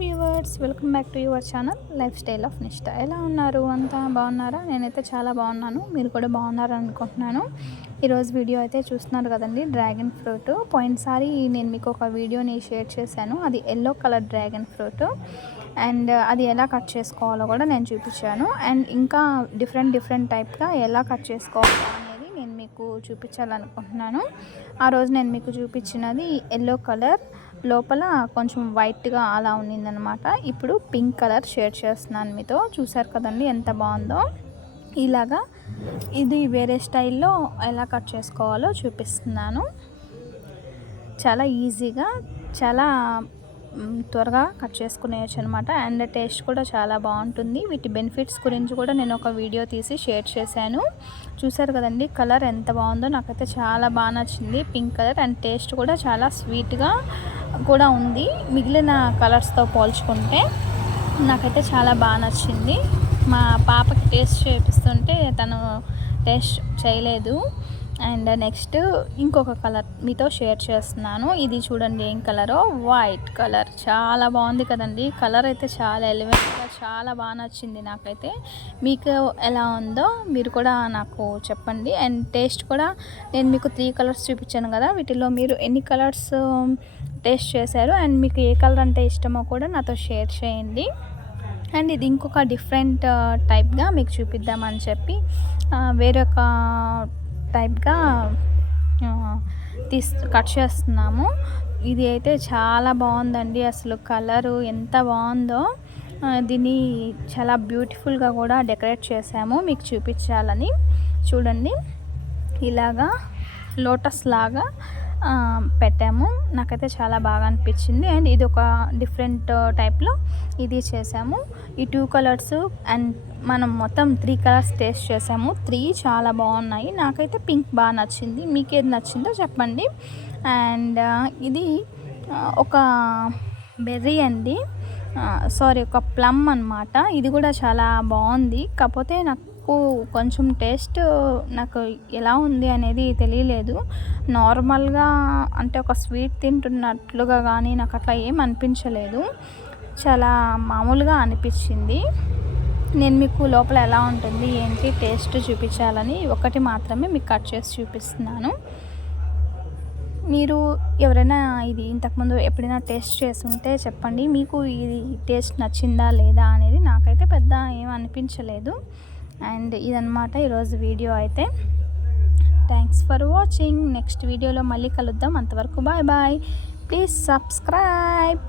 Viewers, welcome back to your channel life style of నిష్ట. ఎలా ఉన్నారు? అంతా బాగున్నారా? నేనైతే చాలా బాగున్నాను. మీరు కూడా బాగున్నారు అనుకుంటున్నాను. ఈరోజు వీడియో అయితే చూస్తున్నారు కదండి, డ్రాగన్ ఫ్రూట్. పోయినసారి నేను మీకు ఒక వీడియోని షేర్ చేశాను. అది yellow colour dragon fruit and అది ఎలా కట్ చేసుకోవాలో కూడా నేను చూపించాను. అండ్ ఇంకా డిఫరెంట్ టైప్గా ఎలా కట్ చేసుకోవాలో అనేది నేను మీకు చూపించాలనుకుంటున్నాను. ఆ రోజు నేను మీకు చూపించినది ఎల్లో కలర్, లోపల కొంచెం వైట్గా అలా ఉన్నిందనమాట. ఇప్పుడు పింక్ కలర్ షేర్ చేస్తున్నాను మీతో. చూసారు కదండి ఎంత బాగుందో. ఇలాగా ఇది వేరే స్టైల్లో ఎలా కట్ చేసుకోవాలో చూపిస్తున్నాను. చాలా ఈజీగా, చాలా త్వరగా కట్ చేసుకునేయచ్చు అనమాట. అండ్ టేస్ట్ కూడా చాలా బాగుంటుంది. వీటి బెనిఫిట్స్ గురించి కూడా నేను ఒక వీడియో తీసి షేర్ చేశాను. చూసారు కదండి కలర్ ఎంత బాగుందో. నాకైతే చాలా బాగా నచ్చింది పింక్ కలర్. అండ్ టేస్ట్ కూడా చాలా స్వీట్గా కూడా ఉంది. మిగిలిన కలర్స్తో పోల్చుకుంటే నాకైతే చాలా బాగా నచ్చింది. మా పాపకి టేస్ట్ చేపిస్తుంటే తను టేస్ట్ చేయలేదు. అండ్ నెక్స్ట్ ఇంకొక కలర్ మీతో షేర్ చేస్తున్నాను. ఇది చూడండి ఏం కలరో, వైట్ కలర్. చాలా బాగుంది కదండి. కలర్ అయితే చాలా ఎలివేట్గా, చాలా బాగా నచ్చింది నాకైతే. మీకు ఎలా ఉందో మీరు కూడా నాకు చెప్పండి. అండ్ టేస్ట్ కూడా నేను మీకు 3 కలర్స్ చూపించాను కదా, వీటిలో మీరు ఎన్ని కలర్స్ టేస్ట్ చేశారు అండ్ మీకు ఏ కలర్ అంటే ఇష్టమో కూడా నాతో షేర్ చేయండి. అండ్ ఇది ఇంకొక డిఫరెంట్ టైప్గా మీకు చూపిద్దామని చెప్పి వేరొక టైప్గా కట్ చేస్తున్నాము. ఇది అయితే చాలా బాగుందండి. అసలు కలరు ఎంత బాగుందో. దీన్ని చాలా బ్యూటిఫుల్గా కూడా డెకరేట్ చేసాము మీకు చూపించాలని. చూడండి ఇలాగా లోటస్ లాగా పెట్టాము. నాకైతే చాలా బాగా అనిపించింది. అండ్ ఇది ఒక డిఫరెంట్ టైప్లో ఇది చేసాము. ఈ 2 కలర్స్ అండ్ మనం మొత్తం 3 కలర్స్ టేస్ట్ చేసాము. 3 చాలా బాగున్నాయి. నాకైతే పింక్ బాగా నచ్చింది. మీకు ఏది నచ్చిందో చెప్పండి. అండ్ ఇది ఒక బెర్రీ అండి, సారీ ఒక ప్లమ్ అన్నమాట. ఇది కూడా చాలా బాగుంది. కాకపోతే నాకు కొంచెం టేస్ట్ నాకు ఎలా ఉంది అనేది తెలియలేదు. నార్మల్గా అంటే ఒక స్వీట్ తింటున్నట్లుగా కానీ నాకు అట్లా ఏం అనిపించలేదు. చాలా మామూలుగా అనిపించింది. నేను మీకు లోపల ఎలా ఉంటుంది ఏంటి టేస్ట్ చూపించాలని ఒకటి మాత్రమే మీకు కట్ చేసి చూపిస్తున్నాను. మీరు ఎవరైనా ఇది ఇంతకుముందు ఎప్పుడైనా టేస్ట్ చేసి ఉంటే చెప్పండి. మీకు ఇది టేస్ట్ నచ్చిందా లేదా అనేది. నాకైతే పెద్ద ఏం అనిపించలేదు. అండ్ ఇదన్నమాట ఈరోజు వీడియో అయితే. Thanks for watching. నెక్స్ట్ వీడియోలో మళ్ళీ కలుద్దాం. అంతవరకు బాయ్ బాయ్. Please subscribe.